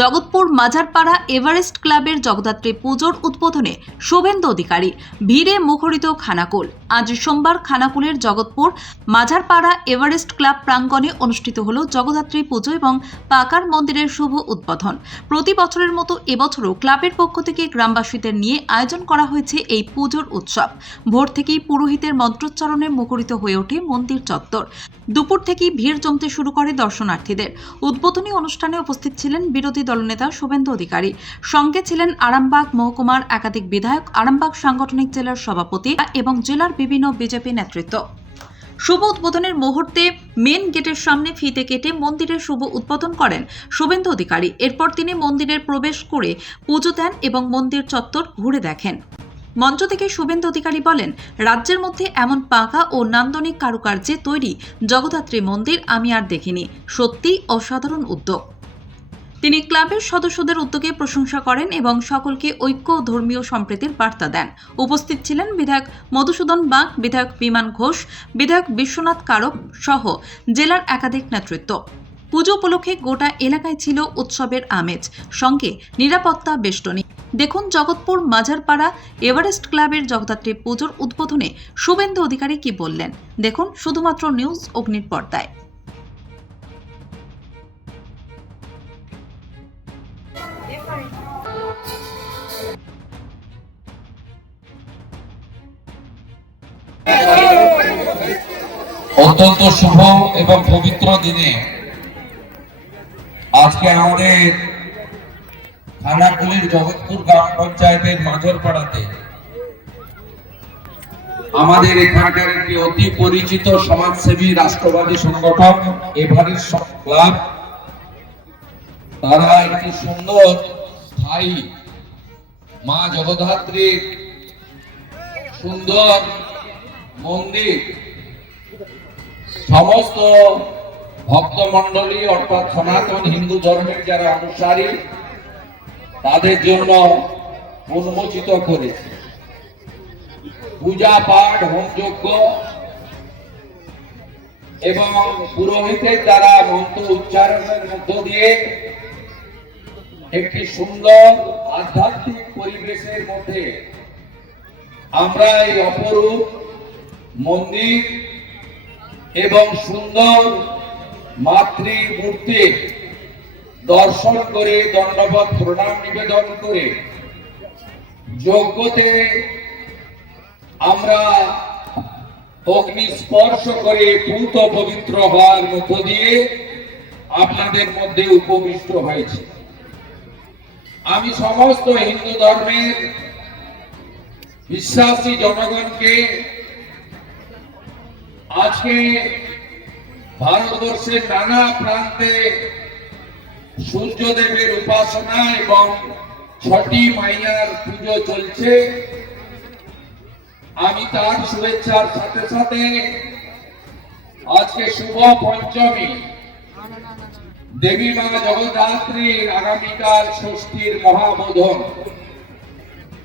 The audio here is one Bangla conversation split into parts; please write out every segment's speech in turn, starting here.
জগৎপুর মাঝারপাড়া এভারেস্ট ক্লাবের জগদ্ধাত্রী পুজোর উদ্বোধনে শুভেন্দু অধিকারী, ভিড়ে মুখরিত খানাকুল। আজ সোমবার খানাকুলের জগৎপুর মাঝারপাড়া এভারেস্ট ক্লাব প্রাঙ্গণে অনুষ্ঠিত হল জগদ্ধাত্রী পুজো এবং পাকার মন্দিরের শুভ উদ্বোধন। প্রতি বছরের মতো এবছরও ক্লাবের পক্ষ থেকে গ্রামবাসীদের নিয়ে আয়োজন করা হয়েছে এই পুজোর উৎসব। ভোর থেকেই পুরোহিতের মন্ত্রোচ্চারণে মুখরিত হয়ে ওঠে মন্দির চত্বর। দুপুর থেকেই ভিড় জমতে শুরু করে দর্শনার্থীদের। উদ্বোধনী অনুষ্ঠানে উপস্থিত ছিলেন বিরোধী দলনেতা শুভেন্দু অধিকারী। সঙ্গে ছিলেন আরামবাগ মহকুমার একাধিক বিধায়ক, আরামবাগ সাংগঠনিক জেলার সভাপতি এবং জেলার বিভিন্ন বিজেপি নেতৃত্ব। শুভ উদ্বোধনের মুহূর্তে মেন গেটের সামনে ফিতে কেটে মন্দিরের শুভ উদ্বোধন করেন শুভেন্দু অধিকারী। এরপর তিনি মন্দিরের প্রবেশ করে পুজো দেন এবং মন্দির চত্বর ঘুরে দেখেন। মঞ্চ থেকে শুভেন্দু অধিকারী বলেন, রাজ্যের মধ্যে এমন পাকা ও নান্দনিক কারুকার্যে তৈরি জগদ্ধাত্রী মন্দির আমি আর দেখিনি। সত্যি অসাধারণ উদ্যোগ। তিনি ক্লাবের সদস্যদের উদ্যোগে প্রশংসা করেন এবং সকলকে ঐক্য ধর্মীয় সম্প্রীতির বার্তা দেন। উপস্থিত ছিলেন বিধায়ক মধুসূদন বাগ, বিধায়ক বিমান ঘোষ, বিধায়ক বিশ্বনাথ কারক সহ জেলার একাধিক নেতৃত্ব। পুজো উপলক্ষে গোটা এলাকায় ছিল উৎসবের আমেজ। সঙ্গে নিরাপত্তা বেষ্টনী। দেখুন জগৎপুর মাঝারপাড়া এভারেস্ট ক্লাবের জগদ্ধাত্রী পুজোর উদ্বোধনে শুভেন্দু অধিকারী কি বললেন? দেখুন শুধুমাত্র নিউজ অগ্নির পর্দায়। অত্যন্ত শুভ এবং পবিত্র দিনে আজকে আমাদের থানাকুলির জগৎপুর গ্রাম পঞ্চায়েতের মাঝরপাড়াতে আমাদের এখানকার একটি অতি পরিচিত সমাজসেবী রাষ্ট্রবাদী সংগঠন, এভারেস্ট ক্লাব, তারা একটি সুন্দর স্থায়ী মা জগদ্ধাত্রীর সুন্দর মন্দির। সমস্ত ভক্তমণ্ডলী, অর্থাৎ সনাতন হিন্দু ধর্মের যারা অনুসারী, তাদের জন্য উন্মোচিত করেছে। পূজা পাঠ হোমযজ্ঞ এবং পুরোহিতের দ্বারা মন্ত্র উচ্চারণের মধ্য দিয়ে একটি সুন্দর আধ্যাত্মিক পরিবেশের মধ্যে আমরা এই অপরূপ মন্দির এবং সুন্দর মাতৃমূর্তি দর্শন করে দণ্ডবত প্রণাম নিবেদন করে যজ্ঞতে আমরা অগ্নি স্পর্শ করে পূত পবিত্র হওয়ার মধ্য দিয়ে আপনাদের মধ্যে উপবিষ্ট হয়েছে। আমি সমস্ত হিন্দু ধর্মের বিশ্বাসী জনগণকে আজকে ভারতবর্ষের নানা প্রান্তে সূর্যদেবের উপাসনা এবং ছটি মাইয়ার পুজো চলছে। আমি তার শুভেচ্ছার সাথে সাথে আজকে শুভ পঞ্চমী। দেবী মা জগদ্ধাত্রীর আগামীকাল ষষ্ঠীর মহাবোধন।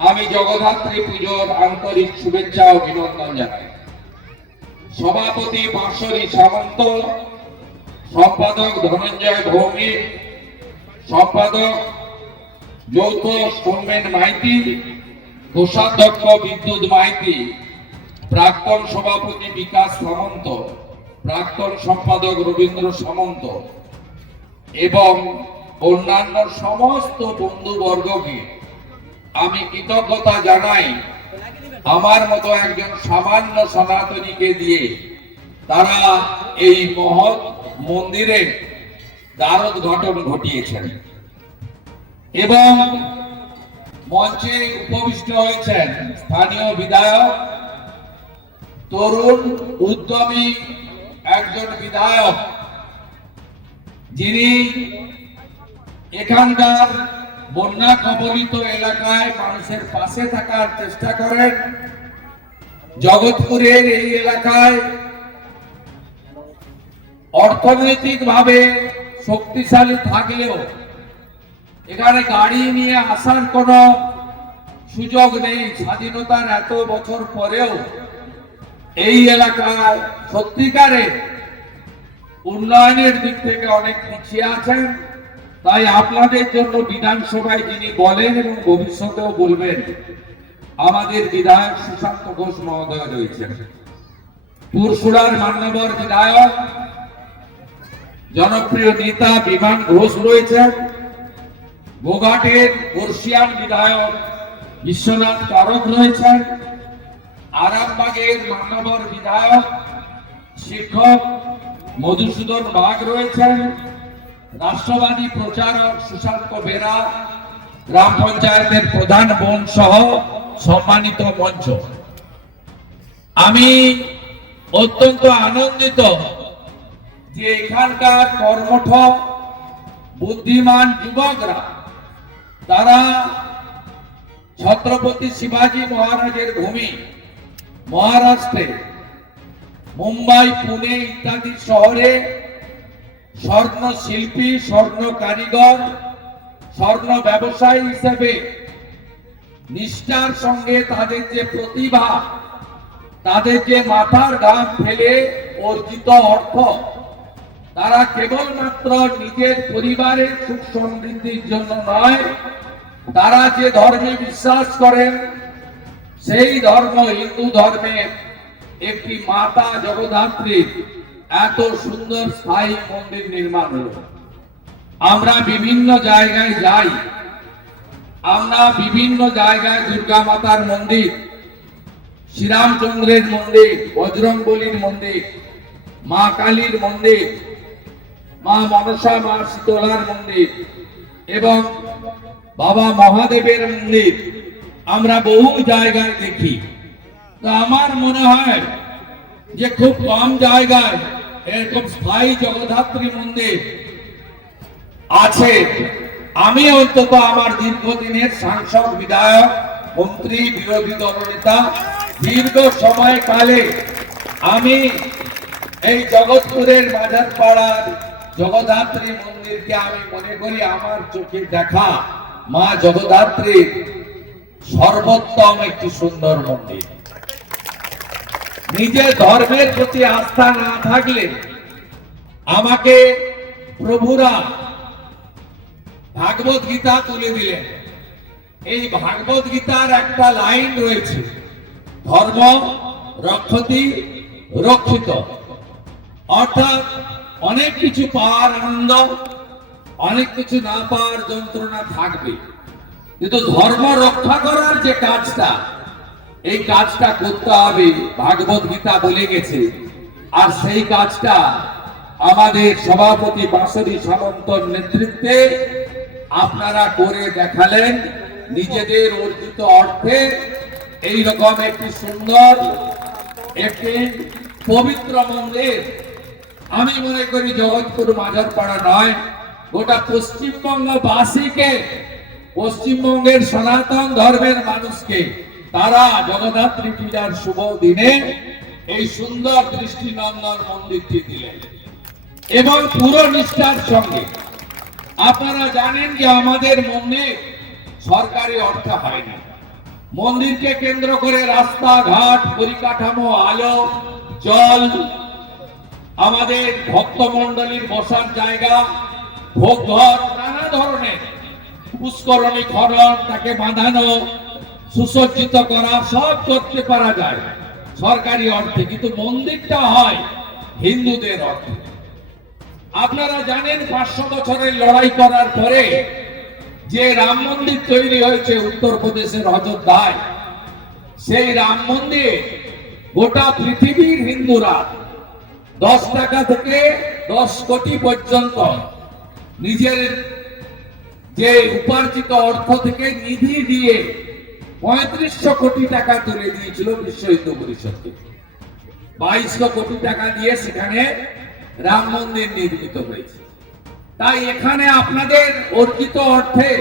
আমি জগদ্ধাত্রী পুজোর আন্তরিক শুভেচ্ছা অভিনন্দন জানাই। সভাপতি বাঁশরী সামন্ত, সম্পাদক ধনঞ্জয় ভৌমিক, সম্পাদক যৌথ সৌমেন মাইতি, কোষাধ্যক্ষ বিদ্যুৎ মাইতি, প্রাক্তন সভাপতি বিকাশ সামন্ত, প্রাক্তন সম্পাদক রবীন্দ্র সামন্ত এবং অন্যান্য সমস্ত বন্ধুবর্গকে আমি কৃতজ্ঞতা জানাই। আমার মতো একজন সামান্য সনাতনীকে দিয়ে তারা এই মহৎ মন্দিরে দ্বারোদ্ঘাটন ঘটিয়েছেন। এবং মঞ্চে উপবিষ্ট হয়েছেন স্থানীয় বিধায়ক, তরুণ উদ্যমী একজন বিধায়ক, যিনি এখানকার বন্যা কবলিত এলাকায় মানুষের পাশে থাকার চেষ্টা করেন। জগৎপুরের এই এলাকায় অর্থনৈতিক ভাবে শক্তিশালী থাকলেও এখানে গাড়ি নিয়ে আসার কোনো সুযোগ নেই। স্বাধীনতার এত বছর পরেও এই এলাকায় সত্যিকারে উন্নয়নের দিক থেকে অনেক পিছিয়ে আছেন। তাই আপনাদের জন্য বিধানসভায় যিনি বলেন এবং ভবিষ্যতেও বলবেন, আমাদের বিধায়ক সুশান্ত ঘোষ মহোদয় রয়েছেন। পুরসুড়ার মান্যবর বিধায়ক, জনপ্রিয় নেতা বিমান ঘোষ রয়েছেন। গোঘাটের বর্ষিয়ান বিধায়ক বিশ্বনাথ কারক রয়েছেন। আরামবাগের মান্যবর বিধায়ক শিক্ষক মধুসূদন বাগ রয়েছেন। রাষ্ট্রবাদী প্রচারক সুশান্ত বেরা, গ্রাম পঞ্চায়েতের প্রধান বোন সহ সম্মানিত মঞ্চ। আমি অত্যন্ত আনন্দিত যে এখানকার কর্মঠ বুদ্ধিমান যুবকরা, তারা ছত্রপতি শিবাজী মহারাজের ভূমি, মহারাষ্ট্রে, মুম্বাই, পুনে ইত্যাদি শহরে স্বর্ণ শিল্পী, স্বর্ণ কারিগর, স্বর্ণ ব্যবসায়ী হিসেবে নিষ্ঠার সঙ্গে তাদের যে প্রতিভা, তাদের যে মাথার ঘাম ফেলে অর্জিত অর্থ, তারা কেবলমাত্র নিজের পরিবারের সুখ সমৃদ্ধির জন্য নয়, তারা যে ধর্মে বিশ্বাস করেন, সেই ধর্ম হিন্দু ধর্মের একটি মাতা জগদ্ধাত্রীর এত সুন্দর স্থায়ী মন্দির নির্মাণ হলো। আমরা বিভিন্ন জায়গায় যাই। আমরা বিভিন্ন জায়গায় দুর্গা মাতার মন্দির, শ্রীরামচন্দ্রের মন্দির, বজরংবলীর মন্দির, মা কালীর মন্দির, মা মনসা, মা শীতলার মন্দির এবং বাবা মহাদেবের মন্দির আমরা বহু জায়গায় দেখি। তো আমার মনে হয় যে খুব কম জায়গায় এরকম স্থায়ী জগদ্ধাত্রী মন্দির আছে। আমি অন্তত আমার দীর্ঘদিনের সাংসদ, বিধায়ক, মন্ত্রী, বিরোধী দলনেতা, দীর্ঘ সময়কালে আমি এই জগৎপুরের মাঝার পাড়ার জগদ্ধাত্রী মন্দিরকে আমি মনে করি আমার চোখে দেখা। মা জগদ্ধাত্রীর সর্বোত্তম একটি সুন্দর মন্দির। নিজের ধর্মের প্রতি আস্থা না থাকলে আমাকে প্রভুরা ভাগবত গীতা তুলে দিলেন। এই ভাগবত গীতার একটা লাইন রয়েছে, ধর্ম রক্ষতি রক্ষিত। অর্থাৎ অনেক কিছু পাওয়ার আনন্দ, অনেক কিছু না পাওয়ার যন্ত্রণা থাকবে। কিন্তু ধর্ম রক্ষা করার যে কাজটা এই কাজটা করতে হবে, ভাগবত গীতা বলে গেছে। আর সেই কাজটা আমাদের সভাপতি বাসরী সামন্তর নেতৃত্বে আপনারা করে দেখালেন নিজেদের অর্জিত অর্থে। এই রকম একটি সুন্দর, একটি পবিত্র মন্দির। আমি মনে করি জগৎপুর মাঝারপাড়া নয়, গোটা পশ্চিমবঙ্গবাসীকে, পশ্চিমবঙ্গের সনাতন ধর্মের মানুষকে তারা জগদ্ধাত্রী পূজার শুভ দিনে এই সুন্দর দৃষ্টিনন্দন মন্দিরটি দিলেন। এবং পুরো নিষ্ঠার সঙ্গে, আপনারা জানেন যে আমাদের মন্দির সরকারি অর্থ হয় না মন্দিরকে কেন্দ্র করে রাস্তাঘাট, পরিকাঠামো, আলো, জল, আমাদের ভক্তমণ্ডলীর বসার জায়গা ভোগ ঘর নানা ধরনের পুষ্করণী খনন তাকে বাঁধানো সুসজ্জিত করা, সব করতে পারা যায়। সরকারি অর্থে কিন্তু মন্দিরটা হয় হিন্দুদের অর্থে। আপনারা জানেন পাঁচশো বছরের লড়াই করার পরে যে রাম মন্দির তৈরি হয়েছে উত্তরপ্রদেশের অযোধ্যায়, সেই রাম মন্দির গোটা পৃথিবীর হিন্দুরা দশ টাকা থেকে দশ কোটি পর্যন্ত নিজের যে উপার্জিত অর্থ থেকে নিধি দিয়ে পঁয়ত্রিশশো কোটি টাকা তুলে দিয়েছিল বিশ্ব হিন্দু পরিষদকে। বাইশশো কোটি টাকা দিয়ে সেখানে রাম মন্দির নির্মিত হয়েছে। তাই এখানে আপনাদের অর্জিত অর্থে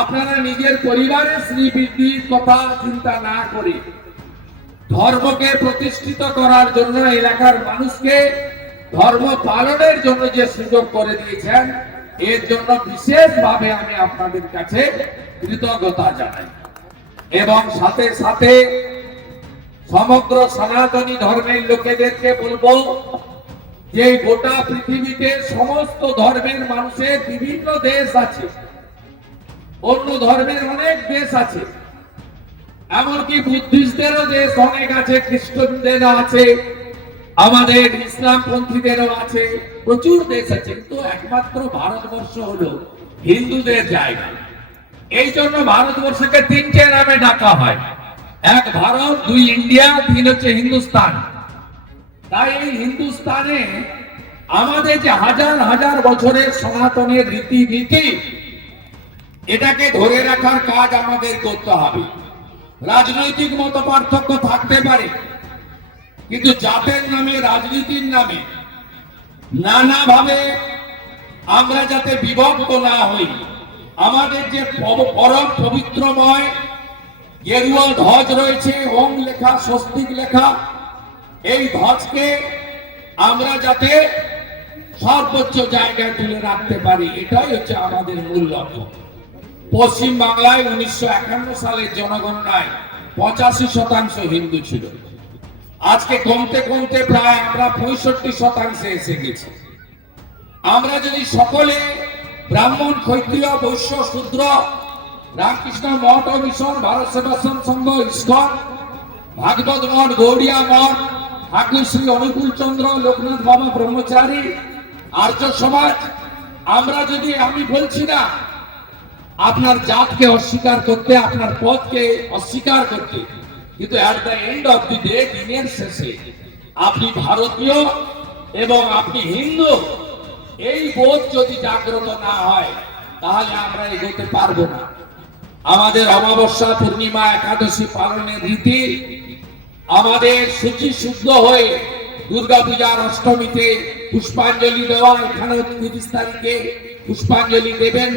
আপনারা নিজের পরিবারের শ্রীবৃদ্ধির কথা চিন্তা না করে ধর্মকে প্রতিষ্ঠিত করার জন্য এলাকার মানুষকে ধর্ম পালনের জন্য যে সুযোগ করে দিয়েছেন এর জন্য বিশেষভাবে আমি আপনাদের কাছে কৃতজ্ঞতা জানাই। এবং সাথে সাথে সমগ্র সনাতনী ধর্মের লোকেদেরকে বলব যে গোটা পৃথিবীতে সমস্ত ধর্মের মানুষের বিভিন্ন দেশ আছে, অন্য ধর্মের অনেক দেশ আছে, এমনকি বুদ্ধিস্টদেরও দেশ অনেক আছে, খ্রিস্টানদেরও আছে আমাদের ইসলাম পন্থীদেরও আছে, প্রচুর দেশ আছে, কিন্তু একমাত্র ভারতবর্ষ হলো হিন্দুদের জায়গা। এই জন্য ভারতবর্ষকে তিনটে নামে ডাকা হয়। এক ভারত, দুই ইন্ডিয়া, তিন হচ্ছে হিন্দুস্তান। তাই এই হিন্দুস্তানে আমাদের যে হাজার হাজার বছরের সনাতনের রীতিনীতি, এটাকে ধরে রাখার কাজ আমাদের করতে হবে। রাজনৈতিক মত পার্থক্য থাকতে পারে কিন্তু জাতের নামে, রাজনীতির নামে নানাভাবে আমরা যাতে বিভক্ত না হই, আমাদের যে পরম পবিত্রময় গেরুয়া ধ্বজ রয়েছে, ওম লেখা, স্বস্তিক লেখা, এই ধ্বজকে আমরা যাতে সর্বোচ্চ জায়গায় তুলে রাখতে পারি, এটাই হচ্ছে আমাদের মূল লক্ষ্য। পশ্চিম বাংলায় উনিশশো একান্ন সালের জনগণনায় পঁচাশি শতাংশ হিন্দু ছিল। আজকে কমতে কমতে প্রায় আমরা পঁয়ষট্টি শতাংশে এসে গেছি। আমরা যদি সকলে ব্রাহ্মণ, ক্ষত্রিয়, বৈশ্য, শূদ্র, রামকৃষ্ণ, মঠ ও মিশন, ভারত সেবাশ্রম সংঘ, ইস্কন, ভাগবত মঠ, গৌড়িয়া মঠ, ঠাকুর শ্রী অনুকূল চন্দ্র, লোকনাথ বাবা ব্রহ্মচারী, আর্য সমাজ, আমরা যদি, আমি বলছি না, আপনার জাতকে অস্বীকার করতে, আপনার পথকে অস্বীকার করতে কিন্তু at the end of the day দিনের শেষে আপনি ভারতীয় এবং আপনি হিন্দু, এই বোধ যদি জাগ্রত না হয়, তাহলে আমরা এগোতে পারব না। আমাদের অমাবস্যা, পূর্ণিমা, একাদশী পালনের রীতি আমাদের সূচি শুদ্ধ হয়ে দুর্গাপূজার অষ্টমীতে পুষ্পাঞ্জলি দেওয়া এখানেও তিরিশ তারিখে পুষ্পাঞ্জলি দেবেন।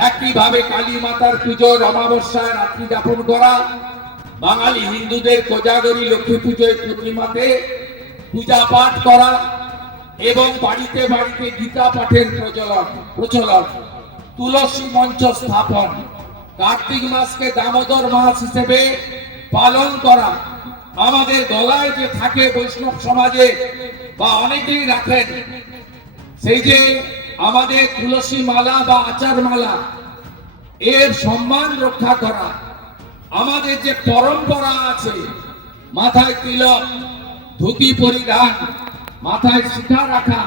একইভাবে কালী মাতার পুজোর অমাবস্যায় রাত্রি যাপন করা বাঙালি হিন্দুদের কোজাগরী লক্ষ্মী পুজোয় পূর্ণিমাতে পূজা পাঠ করা এবং বাড়িতে বাড়িতে গীতা পাঠের প্রচলন প্রচলন। তুলসী মঞ্চ স্থাপন। কার্তিক মাসকে দামোদর মাস হিসেবে পালন করা। আমাদের গলায় যে থাকে বৈষ্ণব সমাজে বা অনেকেই রাখেন, সেই যে আমাদের তুলসী মালা বা আচার মালা, এর সম্মান রক্ষা করা। আমাদের যে পরম্পরা আছে, মাথায় তিলক, ধুতি পরিধান, মাথায় শিখা রাখা,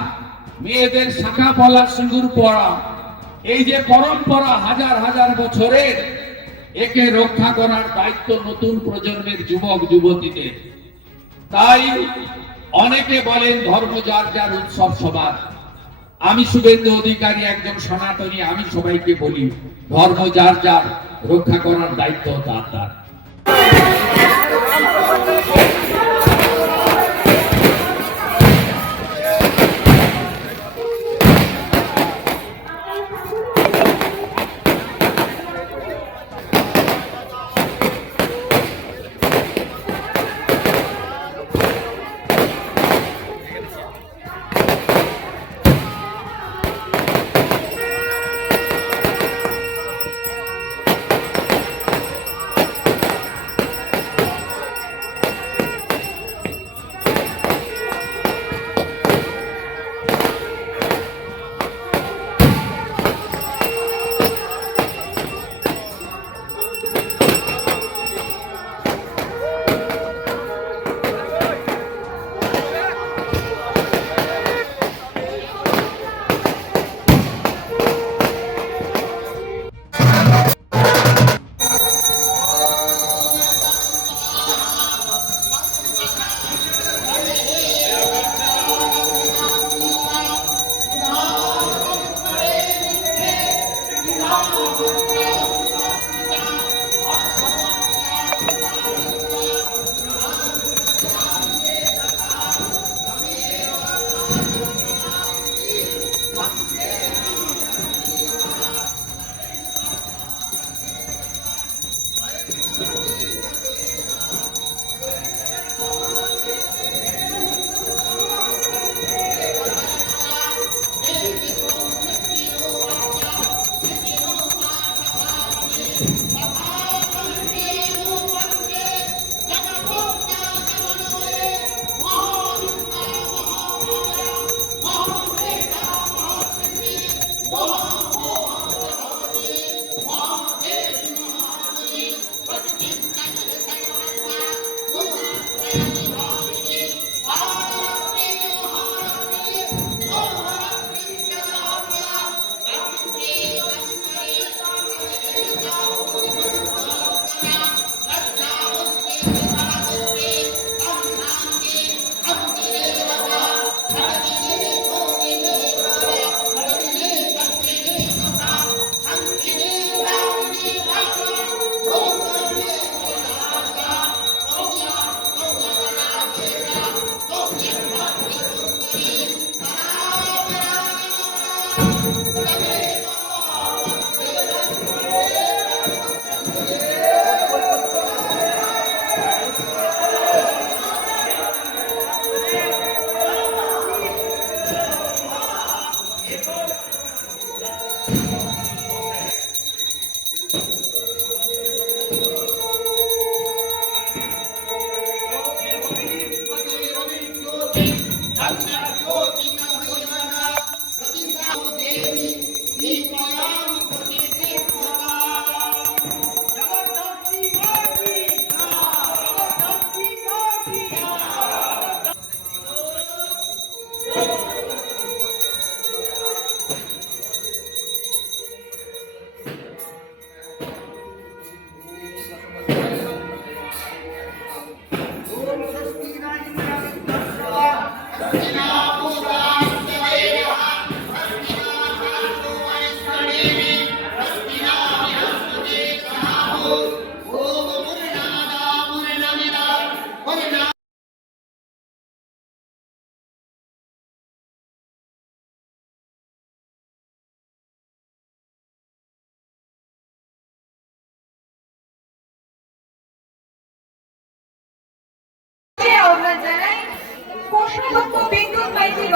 মেয়েদের শাখা পলা সিঁদুর পরা, এই যে পরম্পরা হাজার হাজার বছরের, একে রক্ষা করার দায়িত্ব নতুন প্রজন্মের যুবক, যুবতীদের। তাই অনেকে বলেন ধর্ম যার যার উৎসব সবার। আমি শুভেন্দু অধিকারী একজন সনাতনী, আমি সবাইকে বলি, ধর্ম যার যার, রক্ষা করার দায়িত্ব তার তার।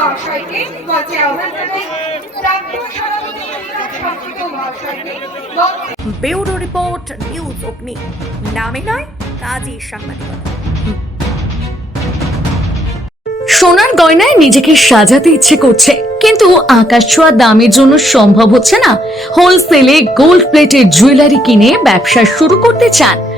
মহাশয়কে মঞ্চে আহ্বান জানাই প্রাক্তন সভাপতি সংস্কৃত মহাশয়কে ব্যুরো রিপোর্ট নিউজ অগ্নি। নামে নয় কাজী সাংবাদিকতা সোনার গয়নায় নিজেকে সাজাতে ইচ্ছে করছে কিন্তু আকাশ ছোঁয়া দামের জন্য সম্ভব হচ্ছে না। হোলসেলে গোল্ড প্লেটের জুয়েলারি কিনে ব্যবসা শুরু করতে চান।